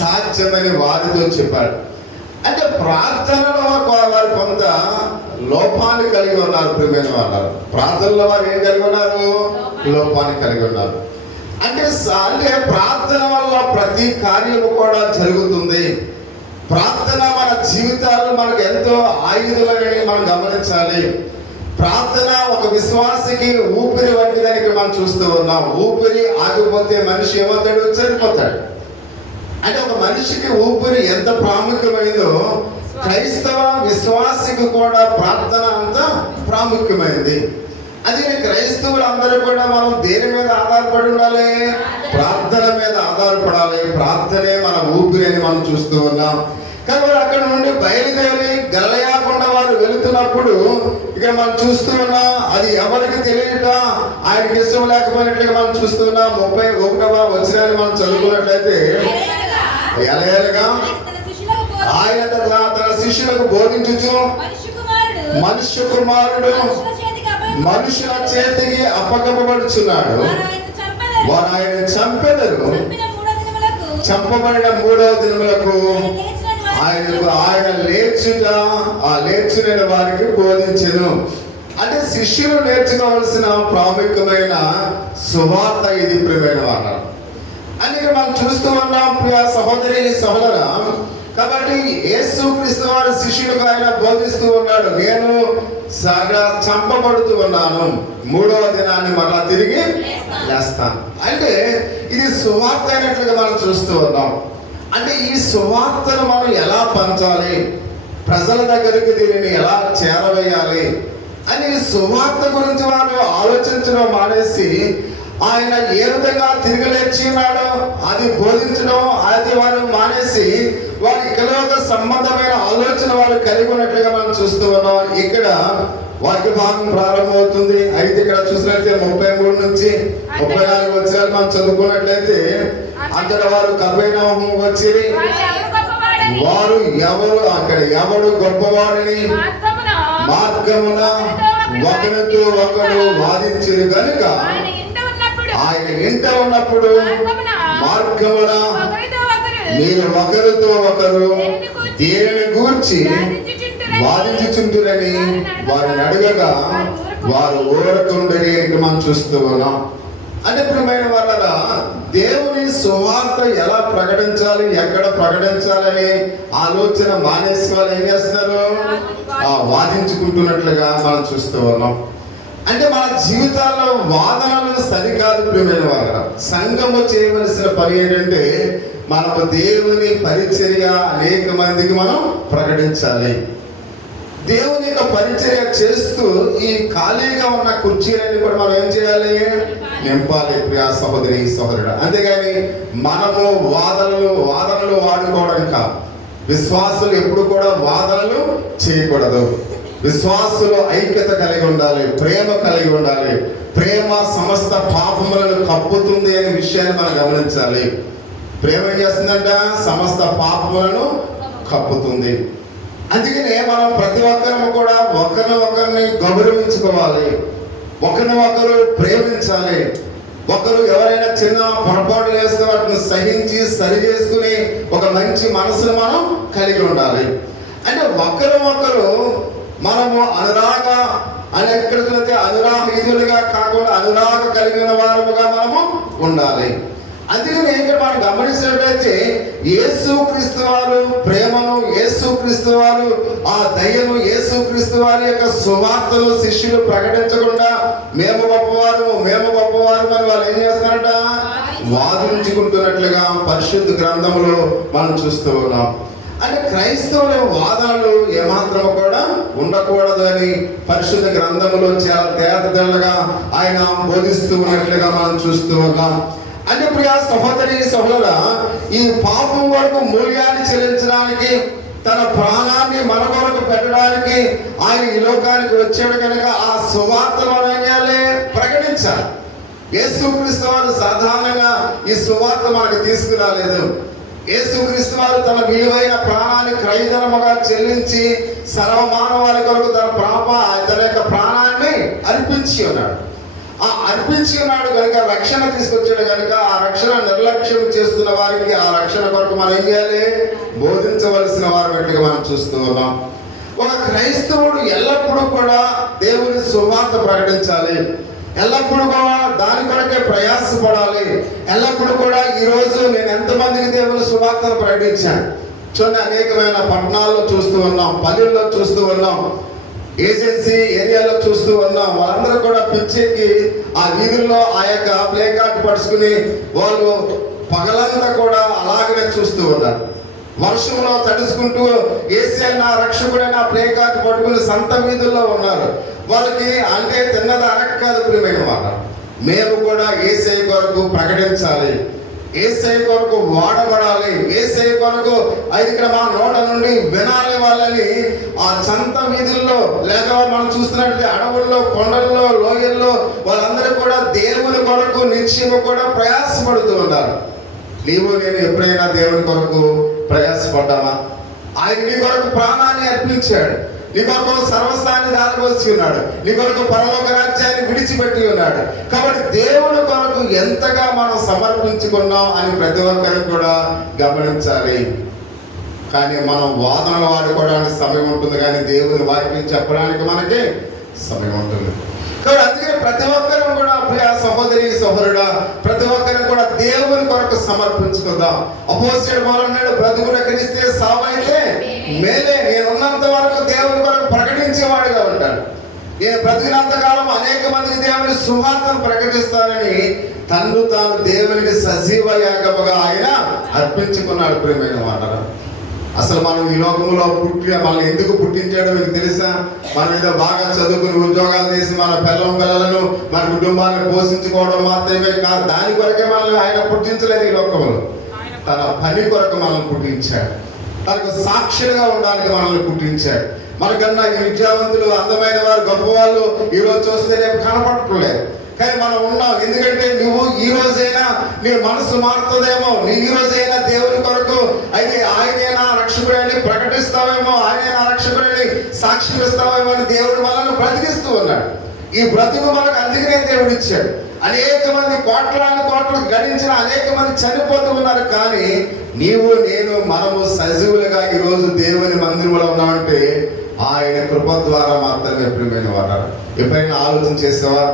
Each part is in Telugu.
అసాధ్యమని వారితో చెప్పాడు. అంటే ప్రార్థనలో వారు కొంత లోపాన్ని కలిగి ఉన్నారు. ప్రియమైన వారు, ప్రార్థనలో వారు ఏం కలిగి ఉన్నారు? లోపాన్ని కలిగి ఉన్నారు. అంటే ప్రార్థన వల్ల ప్రతి కార్యము కూడా జరుగుతుంది. ప్రార్థన మన జీవితాలు మనకు ఎంతో ఆయుధమని మనం గమనించాలి. ప్రార్థన ఒక విశ్వాసికి ఊపిరి వంటిదానికి మనం చూస్తూ ఉన్నాం. ఊపిరి ఆగిపోతే మనిషి ఏమవుతాడు? చనిపోతాడు. అంటే ఒక మనిషికి ఊపిరి ఎంత ప్రాముఖ్యమైందో క్రైస్తవ విశ్వాసికి కూడా ప్రార్థన అంత ప్రాముఖ్యమైంది. అది క్రైస్తవులు అందరూ కూడా మనం దేని మీద ఆధారపడి ఉండాలి? ప్రార్థన మీద ఆధారపడాలి. ప్రార్థనే మన ఊపిరి అని మనం చూస్తూ ఉన్నాం. కాబట్టి అక్కడ నుండి బయలుదేరి గలయాకుండా వారు వెళుతున్నప్పుడు ఇక్కడ మనం చూస్తూ ఉన్నాం, అది ఎవరికి తెలియట ఆయనకి ఇష్టం లేకపోయినట్లుగా మనం చూస్తూ ఉన్నాం. 31వ వచనాన్ని మనం చదువుకున్నట్లయితే, ఎలాగా ఆయన తన శిష్యులకు బోధించుచు, మనుష్య కుమారుడు మనుషుల చేతికి అప్పగింపబడుచున్నాడు, వారు ఆయన చంపెదరు, చంపబడిన 3వ దినములకు ఆయన లేచుట, ఆ లేచిన వారికి బోధించెను. అంటే శిష్యులు నేర్చుకోవాల్సిన ప్రాముఖ్యమైన సువార్త ఇది. ప్రియమైన వారు, అందుకే మనం చూస్తూ ఉన్నాం ప్రియ సహోదరి సహోదరా. కాబట్టి యేసుక్రీస్తు వారి శిష్యులకు ఆయన బోధిస్తూ ఉన్నాడు, నేను చంపబడుతూ ఉన్నాను, 3వ దినాన్ని మరలా తిరిగి లేస్తాను. అంటే ఇది సువార్త అయినట్లుగా మనం చూస్తూ ఉన్నాం. అంటే ఈ సువార్తను మనం ఎలా పంచాలి, ప్రజల దగ్గరికి దీనిని ఎలా చేరవేయాలి అని సువార్త గురించి వారు ఆలోచించడం మానేసి ఆయన ఏ విధంగా తిరిగి లేచి ఉన్నాడో అది బోధించడం అది వారు మానేసి వారు ఇకలోక సంబంధమైన ఆలోచన వారు కలిగి ఉన్నట్లుగా మనం చూస్తూ ఉన్నాం. ఇక్కడ వాక్య భాగం ప్రారంభమవుతుంది. అయితే ఇక్కడ చూసినట్లయితే 33 నుంచి 34 వచనాలు మనం చదువుకున్నట్లయితే, అంతటా వారు కపెర్నహూము వచ్చి, వారు ఎవడు గొప్పవాడిని మార్గమున ఒకరితో ఒకడు వాదించిరు గనుక ఆయన ఇంట ఉన్నప్పుడు మార్గమున మీరు ఒకరితో ఒకరు దేనిని గూర్చి వాదించుచుంటురని వారిని అడగగా వారు ఊరకుండని మనం చూస్తూ ఉన్నాం. అంటే ప్రియమైన వాళ్ళరా, దేవుని సువార్త ఎలా ప్రకటించాలి, ఎక్కడ ప్రకటించాలని ఆలోచన మానేసి వాళ్ళు ఏం చేస్తున్నారు? వాదించుకుంటున్నట్లుగా మనం చూస్తూ ఉన్నాం. అంటే మన జీవితాల్లో వాదనలు సరికాదు. ప్రియమైన వాళ్ళరా, సంఘము చేయవలసిన పని ఏంటంటే మనము దేవుని పరిచర్య అనేక మందికి మనం ప్రకటించాలి. దేవుని యొక్క పరిచర్య చేస్తూ ఈ ఖాళీగా ఉన్న కుర్చీలన్నీ కూడా మనం ఏం చేయాలి? నింపాలి. ప్రియా సహోదరి సహోదరుడు, అంతేగాని మనము వాదనలు వాడుకోవడం కాదు. విశ్వాసులు ఎప్పుడు కూడా వాదనలు చేయకూడదు. విశ్వాసులు ఐక్యత కలిగి ఉండాలి, ప్రేమ కలిగి ఉండాలి. ప్రేమ సమస్త పాపములను కప్పుతుంది అనే విషయాన్ని మనం గమనించాలి. ప్రేమ ఏం చేస్తుందంట? సమస్త పాపములను కప్పుతుంది. అందుకనే మనం ప్రతి ఒక్కరము కూడా ఒకరిని గౌరవించుకోవాలి, ఒకరు ప్రేమించాలి. ఒకరు ఎవరైనా చిన్న పొరపాట్లు వేస్తే వాటిని సహించి సరి చేసుకుని ఒక మంచి మనసును మనం కలిగి ఉండాలి. అంటే ఒకరు మనము అనురాగీతులుగా కాకుండా అనురాగ కలిగిన వారముగా మనము ఉండాలి. అందుకని ఇక్కడ మనం గమనించినట్లయితే యేసుక్రీస్తు వారు ప్రేమను, యేసుక్రీస్తు వారు ఆ దయను, యేసుక్రీస్తు వారి యొక్క సువార్తను శిష్యులు ప్రకటించకుండా మేము గొప్పవారు అని వాళ్ళు ఏం చేస్తున్నారట? వాదించుకుంటున్నట్లుగా పరిశుద్ధ గ్రంథంలో మనం చూస్తూ ఉన్నాం. అంటే క్రైస్తవుల వాదనలు ఏమాత్రం కూడా ఉండకూడదు అని పరిశుద్ధ గ్రంథంలో చాలా తేటతెల్లగా ఆయన బోధిస్తూ ఉన్నట్లుగా మనం చూస్తూ ఉన్నాం. అంటే ప్రియా సహోదరి సహోదరుడా, ఈ పాపం వరకు మూల్యాన్ని చెల్లించడానికి, తన ప్రాణాన్ని మన కొరకు పెట్టడానికి ఆయన ఈ లోకానికి వచ్చాడు కనుక ఆ సువార్తను ప్రకటించాలి. యేసుక్రీస్తు వారు సాధారణంగా ఈ సువార్త మనకు తీసుకురాలేదు. యేసుక్రీస్తు వారు తన విలువైన ప్రాణాన్ని క్రయధనముగా చెల్లించి సర్వమానవాళి కొరకు తన యొక్క ప్రాణాన్ని అర్పించి ఉన్నాడు. ఆ అర్పించి ఉన్నాడు కనుక రక్షణ తీసుకొచ్చాడు కనుక ఆ రక్షణ నిర్లక్ష్యం చేస్తున్న వారికి ఆ రక్షణ కొరకు మనం ఏం చేయాలి? బోధించవలసిన వారిగా మనం చూస్తూ ఉన్నాం. ఒక క్రైస్తవుడు ఎల్లప్పుడూ కూడా దేవుని సువార్త ప్రకటించాలి, ఎల్లప్పుడూ కూడా దాని కొరకే ప్రయాసపడాలి. ఎల్లప్పుడూ కూడా ఈరోజు నేను ఎంతమందికి దేవుని సువార్తను ప్రకటించాను చూడండి. అనేకమైన పట్టణాల్లో చూస్తూ ఉన్నాం, పల్లెల్లో చూస్తూ ఉన్నాం, ఏజెన్సీ ఏరియాలో చూస్తూ ఉన్నాం. వాళ్ళందరూ కూడా పిచ్చెక్కి ఆ వీధుల్లో ఆ యొక్క ప్లే కార్డ్ పడుచుకుని వాళ్ళు పగలంతా కూడా అలాగనే చూస్తూ ఉన్నారు. వర్షంలో తడుచుకుంటూ ఏసీ నా రక్షకుడైన ప్లే కార్డ్ పట్టుకుని సంత వీధుల్లో ఉన్నారు. వాళ్ళకి అంటే తిన్నది అరక కాదు ప్రియమైన మాట. మేము కూడా ఏసీ కొరకు ప్రకటించాలి, ఏసై కొరకు వాడబడాలి, ఏసై కొరకు ఇక్కడ మా నోట నుండి వినాలి వాళ్ళని. ఆ సంత వీధుల్లో లేక మనం చూస్తున్నట్టు అడవుల్లో, కొండల్లో, లోయల్లో వాళ్ళందరూ కూడా దేవుని కొరకు నిత్యము కూడా ప్రయాసపడుతూ ఉన్నారు. నీవు నేను ఎప్పుడైనా దేవుని కొరకు ప్రయాసపడ్డామా? ఆయన నీ కొరకు ప్రాణాన్ని అర్పించాడు, నీ కొరకు సర్వస్వాన్ని దారిపోసి ఉన్నాడు, నీ కొరకు పరలోక రాజ్యాన్ని విడిచిపెట్టి ఉన్నాడు. కాబట్టి దేవుని కొరకు ఎంతగా మనం సమర్పించుకున్నాం అని ప్రతి ఒక్కరు కూడా గమనించాలి. కానీ మనం వాదనలు వాడుకోవడానికి సమయం ఉంటుంది, కానీ దేవుని వాక్యం చెప్పడానికి మనకి సమయం ఉంటుంది. కాబట్టి అందుకే ప్రతి ఒక్కరు కూడా ప్రియ సహోదరి సహోదరుడా, ప్రతి ఒక్కరిని కూడా దేవుని కొరకు సమర్పించుకుందాం. అపోస్తలుడు పౌలు బ్రతుకున క్రీస్తే సావైతే మేలే. నేను ఉన్నంత వరకు దేవుని కొరకు ప్రకటించేవాడిగా ఉంటాను. నేను బ్రతికినంత కాలం అనేక మందికి దేవుని సువార్తను ప్రకటిస్తానని తన్ను తాను దేవునికి సజీవ యాగముగా ఆయన అర్పించుకున్నాడు. ప్రియమైన మాటలు, అసలు మనం ఈ లోకంలో మనల్ని ఎందుకు పుట్టించాడో మీకు తెలుసా? మనం ఏదో బాగా చదువుకుని ఉద్యోగాలు చేసి మన పిల్లలను మన కుటుంబాన్ని పోషించుకోవడం మాత్రమే కాదు, దాని కొరకే మనల్ని ఆయన పుట్టించలేదు. ఈ లోకంలో తన పని కొరకు మనల్ని పుట్టించాడు, తనకు సాక్షులుగా ఉండడానికి మనల్ని పుట్టించాడు. మనకన్నా ఈ విద్యావంతులు, అందమైన వారు, గొప్పవాళ్ళు ఈరోజు చూస్తే రేపు కనపడట్లేదు, కానీ మనం ఉన్నాం. ఎందుకంటే నువ్వు ఈ రోజైనా నీ మనసు మారుతుందేమో, నీ ఈ రోజైనా దేవుని కొరకు అయితే ఆయనే నా రక్షకుడని ప్రకటిస్తావేమో, ఆయనే నా రక్షకుడని సాక్ష్యం ఇస్తావేమో అని దేవుడు మనల్ని బ్రతికిస్తూ ఉన్నాడు. ఈ బ్రతుకు మనకు అందుకనే దేవుడు ఇచ్చాడు. అనేక మంది కోట్లాది కోట్లు గడించిన అనేక మంది చనిపోతూ ఉన్నారు, కానీ నీవు నేను మనము సజీవులుగా ఈరోజు దేవుని మందిరంలో ఉన్నామంటే ఆయన కృప ద్వారా మాత్రమే. ప్రియమైన వారు, ఎప్పుడైనా ఆలోచన చేసావా?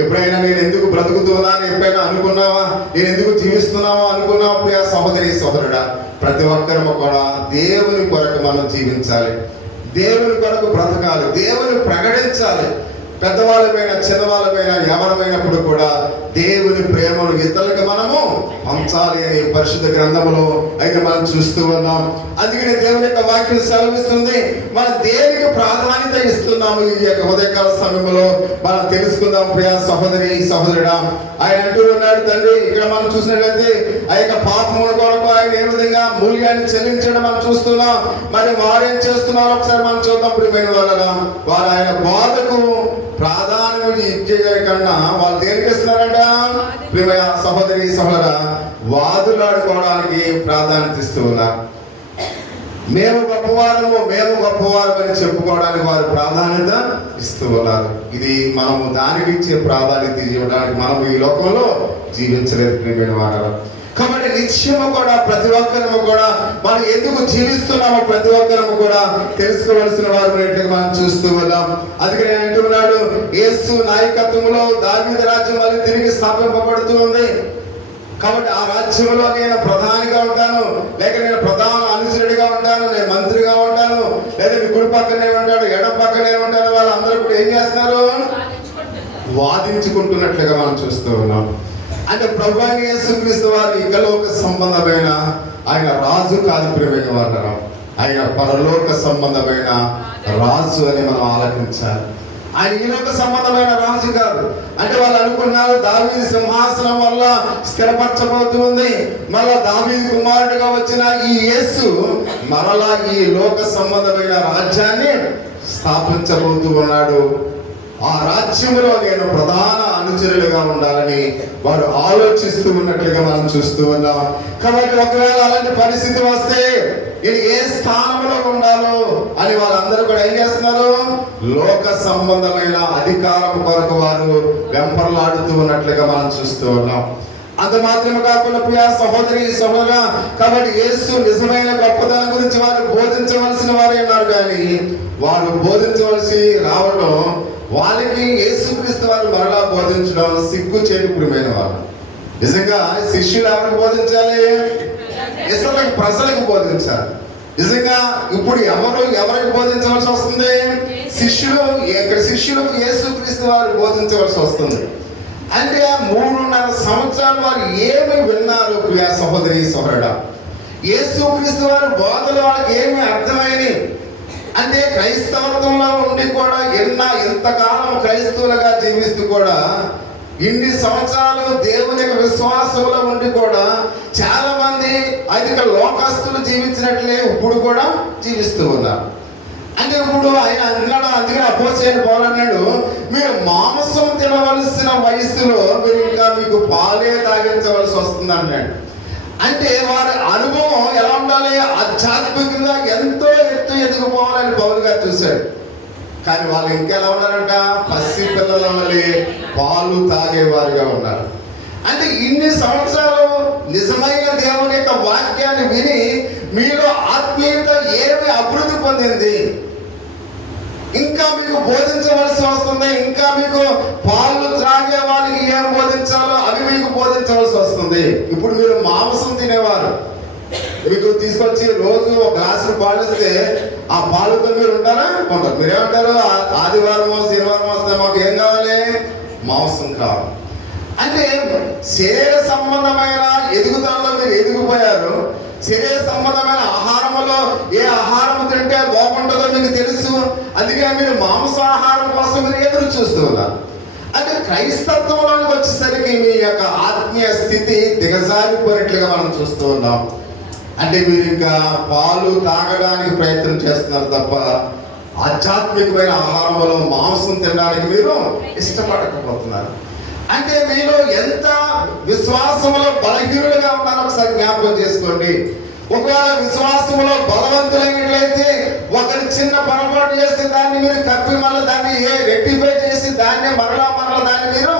ఎప్పుడైనా నేను ఎందుకు బ్రతుకుతున్నాను ఎప్పుడైనా అనుకున్నావా? నేను ఎందుకు జీవిస్తున్నావా అనుకున్నావా? ప్రియ సహోదరి సహోదరుడా, ప్రతి ఒక్కరూ కూడా దేవుని కొరకు మనం జీవించాలి, దేవుని కొరకు బ్రతకాలి, దేవుని ప్రకటించాలి. పెద్దవాళ్ళమైనా చిన్నవాళ్ళమైనా ఎవరమైనప్పుడు కూడా దేవుని ప్రేమను ఇతరులకు మనము పంచాలి అని పరిశుద్ధ గ్రంథములో అయితే మనం చూస్తూ ఉన్నాం. అందుకనే దేవుని యొక్క వాక్యం సెలవిస్తుంది. మనం దేనికి ప్రాధాన్యత ఇస్తున్నాము ఈ యొక్క ఉదయకాల సమయంలో మనం తెలుసుకుందాం. ప్రియ సహోదరి సహోదరుడా, ఆయన అంటూ ఉన్నాడు, తండ్రి ఇక్కడ మనం చూసినట్లయితే ఆ యొక్క పాపముల కొరకు ఆయన ఏ విధంగా మూల్యాన్ని చెల్లించడం మనం చూస్తున్నాం. మరి వారేం చేస్తున్నారో ఒకసారి మనం చూద్దాం. ప్రియమైన వాళ్ళ వారు ఆయన బాధకు ప్రాధాన్యత ఇచ్చే కన్నా వాళ్ళు దేనికి ఇస్తున్నారంట? ప్రియమైన సహోదరి సహోదరా, వాదులాడుకోవడానికి ప్రాధాన్యత ఇస్తూ ఉన్నారు. మేము గొప్పవారము అని చెప్పుకోవడానికి వారు ప్రాధాన్యత ఇస్తూ ఉన్నారు. ఇది మనము దానికి ఇచ్చే ప్రాధాన్యత ఇవ్వడానికి మనము ఈ లోకంలో జీవించలేదు. ప్రియమైన వారు, కాబట్టి నిత్యము కూడా ప్రతి ఒక్కరము కూడా మనం ఎందుకు జీవిస్తున్నామో ప్రతి ఒక్కరము కూడా తెలుసుకోవలసిన వారు మనం చూస్తూ ఉన్నాం. అందుకని అంటున్నాడు, యేసు నాయకత్వంలో దావీదు రాజ్యం మళ్ళీ తిరిగి స్థాపింపబడుతూ ఉంది. కాబట్టి ఆ రాజ్యంలో నేను ప్రధానిగా ఉంటాను, లేక నేను ప్రధాన అనుచరుడిగా ఉంటాను, నేను మంత్రిగా ఉంటాను, లేదా మీ కుడి పక్కనే ఉంటాడు, ఎడం పక్కనే ఉంటాను. వాళ్ళందరూ కూడా ఏం చేస్తున్నారు? వాదించుకుంటున్నట్లుగా మనం చూస్తూ ఉన్నాం. అంటే ప్రభువైన యేసుక్రీస్తు వారు ఇకలోక సంబంధమైన ఆయన రాజు కాదు. ప్రియమైన వారు, ఆయన పరలోక సంబంధమైన రాజు అని మనం ఆలోచించాలి. ఆయన ఈలోక సంబంధమైన రాజు కాదు. అంటే వాళ్ళు అనుకున్నారు దావీదు సింహాసనం వల్ల స్థిరపరచబోతుంది, మళ్ళా దావీదు కుమారుడిగా వచ్చిన ఈ యేసు మరలా ఈ లోక సంబంధమైన రాజ్యాన్ని స్థాపించబోతూ ఉన్నాడు. ఆ రాజ్యంలో నేను ప్రధాన అనుచరులుగా ఉండాలని వారు ఆలోచిస్తూ ఉన్నట్లుగా మనం చూస్తూ ఉన్నాం. కాబట్టి ఒకవేళ అలాంటి పరిస్థితి వస్తే నేను ఏ స్థానంలో ఉండాలో అని వాళ్ళందరూ కూడా ఏం చేస్తున్నారు? లోక సంబంధమైన అధికారం కొరకు వారు వెంపర్లాడుతూ ఉన్నట్లుగా మనం చూస్తూ ఉన్నాం. అంత మాత్రమే కాకుండా ప్రియ సహోదరి సహోదర, కాబట్టి యేసు నిజమైన గొప్పతనం గురించి వారు బోధించవలసిన వారే ఉన్నారు, కానీ వారు బోధించవలసి రావడం, వాళ్ళకి యేసుక్రీస్తు వారు మరలా బోధించడం సిగ్గు చేటుకుమైన వారు. నిజంగా శిష్యులు ఎవరికి బోధించాలి? ఇతరులకు, ప్రజలకు బోధించాలి. నిజంగా ఇప్పుడు ఎవరికి బోధించవలసి వస్తుంది? శిష్యులకు యేసుక్రీస్తు వారు బోధించవలసి వస్తుంది. అంటే 3.5 సంవత్సరాలు వారు ఏమి విన్నారు ప్రియ సహోదరి సహోదరుడా? యేసుక్రీస్తు వారు బోధలు వాళ్ళకి ఏమి అర్థమైనవి అంటే, క్రైస్తవత్వంలో ఉండి కూడా ఇంతకాలం క్రైస్తవులుగా జీవిస్తూ కూడా, ఇన్ని సంవత్సరాలు దేవుని విశ్వాసంలో ఉండి కూడా చాలా మంది అధిక లోకస్తులు జీవించినట్లే ఇప్పుడు కూడా జీవిస్తూ ఉన్నారు. అంటే ఇప్పుడు ఆయన అన్నాడు, అందుకని అపోస్తలుడైన పౌలు అన్నాడు, మీరు మాంసం తినవలసిన వయసులో మీరు ఇంకా మీకు పాలే తాగించవలసి వస్తుంది అన్నాడు. అంటే వారి అనుభవం ఎలా ఉండాలి? ఆధ్యాత్మికంగా ఎంతో ఎత్తు ఎదిగిపోవాలని పౌలు గారు చూశాడు. కానీ వాళ్ళు ఇంకెలా ఉన్నారంట? పసి పిల్లల వలె పాలు తాగేవారుగా ఉన్నారు. అంటే ఇన్ని సంవత్సరాలు నిజమైన దేవుని యొక్క వాక్యాన్ని విని మీలో ఆత్మీయత ఏమి అభివృద్ధి పొందింది? ఇంకా మీకు బోధించవలసి వస్తుంది. ఇంకా మీకు పాలు త్రాగే వాళ్ళకి ఏం బోధించాలో అవి మీకు బోధించవలసి వస్తుంది. ఇప్పుడు మీరు మాంసం తినేవారు, మీకు తీసుకొచ్చి రోజు ఒక గ్లాసు పాలు ఇస్తే ఆ పాలతో మీరు ఉంటారా? ఉండరు. మీరేమంటారు? ఆదివారం శనివారం వస్తే మాకు ఏం కావాలి? మాంసం కావాలి. అంటే శరీర సంబంధమైన ఎదుగుదలలో మీరు ఎదిగిపోయారు. శరీర సంబంధమైన ఆహారంలో ఏ ఆహారం తింటే బాగుంటుందో మీకు తెలుసు. అందుకే మీరు మాంసాహారం కోసం మీరు ఎదురు చూస్తూ ఉన్నారు. అంటే క్రైస్తత్వంలోకి వచ్చేసరికి మీ యొక్క ఆత్మీయ స్థితి దిగజారిపోయినట్లుగా మనం చూస్తూ ఉన్నాం. అంటే మీరు ఇంకా పాలు తాగడానికి ప్రయత్నం చేస్తున్నారు తప్ప ఆధ్యాత్మికమైన ఆహారంలో మాంసం తినడానికి మీరు ఇష్టపడకపోతున్నారు. అంటే మీరు ఎంత విశ్వాసంలో బలహీనులుగా ఉన్నారో ఒకసారి జ్ఞాపకం చేసుకోండి. ఒకవేళ విశ్వాసంలో బలవంతులైనట్లయితే ఒకరి చిన్న పొరపాటు చేస్తే దాన్ని మీరు కప్పి మళ్ళీ దాన్ని రెక్టిఫై చేసి దాన్ని మరలా దాన్ని మీరు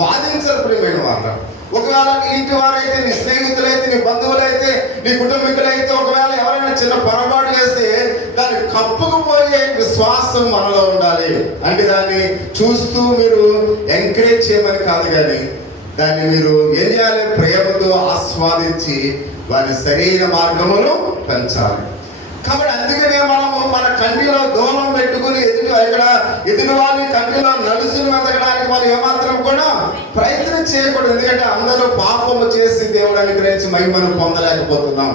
వాదించరు ప్రియమైన వాళ్ళు. ఒకవేళ నీ ఇంటి వారైతే, నీ స్నేహితులైతే, నీ బంధువులైతే, నీ కుటుంబీకులైతే ఒకవేళ ఎవరైనా చిన్న పొరపాటు చేస్తే దాన్ని కప్పుకుపోయే విశ్వాసం మనలో ఉండాలి. అంటే దాన్ని చూస్తూ మీరు ఎంకరేజ్ చేయమని కాదు, కానీ దాన్ని మీరు ఏం చేయాలి? ప్రేమతో ఆస్వాదించి వారి సరైన మార్గమును పెంచాలి. కాబట్టి అందుకనే మనము మన కంటిలో దూరం పెట్టుకుని ఎదురు వాళ్ళ కంటిలో నలుసును వెతకడానికి మనం ఏమాత్రం కూడా ప్రయత్నం చేయకూడదు. ఎందుకంటే అందరూ పాపము చేసి దేవుడు అనుగ్రహించి మహిమను పొందలేకపోతున్నాం.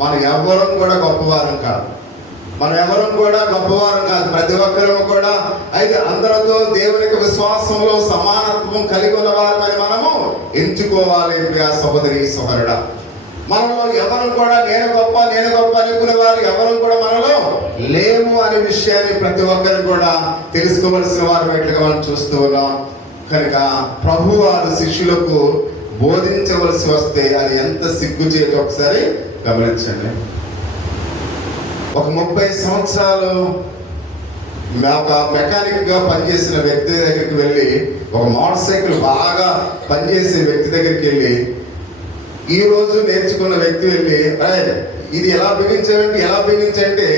మనం ఎవరం కూడా గొప్పవారం కాదు. ప్రతి ఒక్కరూ కూడా అయితే అందరితో దేవునికి విశ్వాసంలో సమానత్వం కలిగి ఉన్న వారమని మనము ఎంచుకోవాలి. ప్రియ సహోదరి సహోదరుడా, మనలో ఎవరు కూడా నేను గొప్ప అనుకునే వారు ఎవరు కూడా మనలో లేము అనే విషయాన్ని ప్రతి ఒక్కరు కూడా తెలుసుకోవలసిన వారు ఎట్లుగా మనం చూస్తూ ఉన్నాం. కనుక ప్రభు వారు శిష్యులకు బోధించవలసి వస్తే అది ఎంత సిగ్గు చేతి ఒకసారి గమనించండి. ఒక 30 సంవత్సరాలు ఒక మెకానిక్ గా పనిచేసిన వ్యక్తి దగ్గరికి వెళ్ళి, ఒక మోటార్ సైకిల్ బాగా పనిచేసే వ్యక్తి దగ్గరికి వెళ్ళి, ఈ రోజు నేర్చుకున్న వ్యక్తి వెళ్ళి ఇది ఎలా బిగించంటే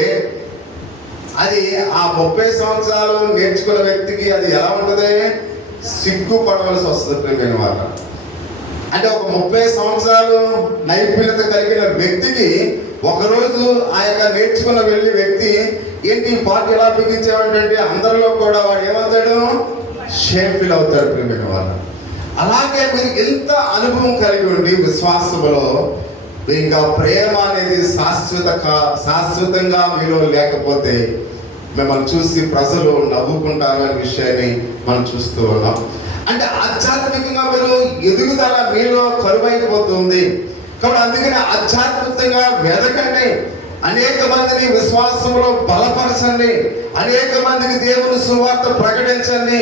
అది ఆ 30 సంవత్సరాలు నేర్చుకున్న వ్యక్తికి అది ఎలా ఉంటుంది? సిగ్గుపడవలసి వస్తుంది ప్రియమైన వాళ్ళ. అంటే ఒక 30 సంవత్సరాలు నైపుణ్యత కలిగిన వ్యక్తికి ఒకరోజు ఆ యొక్క నేర్చుకున్న వ్యక్తి ఏంటి పార్టీ ఎలా బిగించామంటే అందరిలో కూడా వాడు ఏమవుతాడు? షేమ్ ఫీల్ అవుతాడు ప్రియమైన వాళ్ళ. అలాగే మీరు ఎంత అనుభవం కలిగి ఉండి విశ్వాసంలో ఇంకా ప్రేమ అనేది శాశ్వతంగా మీలో లేకపోతే మిమ్మల్ని చూసి ప్రజలు నవ్వుకుంటారు అనే విషయాన్ని మనం చూస్తూ ఉన్నాం. అంటే ఆధ్యాత్మికంగా మీరు ఎదుగుదల మీలో కరువైపోతుంది. కాబట్టి అందుకని ఆధ్యాత్మికంగా వెదకండి, అనేక మందిని విశ్వాసంలో బలపరచండి, అనేక మందికి దేవుని సువార్త ప్రకటించండి,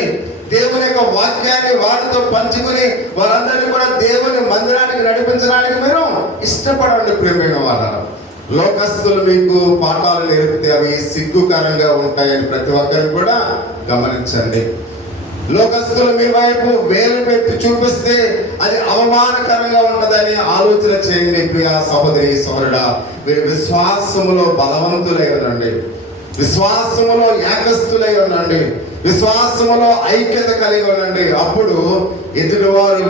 దేవుని యొక్క వాక్యాన్ని వారితో పంచుకుని వారందరినీ కూడా దేవుని మందిరానికి నడిపించడానికి మీరు ఇష్టపడండి ప్రియమైన వాళ్ళ. లోకస్తులు మీకు పాఠాలు నేర్పితే అవి సిగ్గుకరంగా ఉంటాయని ప్రతి ఒక్కరు కూడా గమనించండి. లోకస్తులు మీ వైపు వేలు పెట్టి చూపిస్తే అది అవమానకరంగా ఉన్నదని ఆలోచన చేయండి. ప్రియ సహోదరి సహోదరుడా, మీరు విశ్వాసములో బలవంతులై ఉండండి, విశ్వాసములో ఏకస్తులై ఉండండి, విశ్వాసములో ఐక్యత కలిగి ఉండండి. అప్పుడు ఎదుటివారు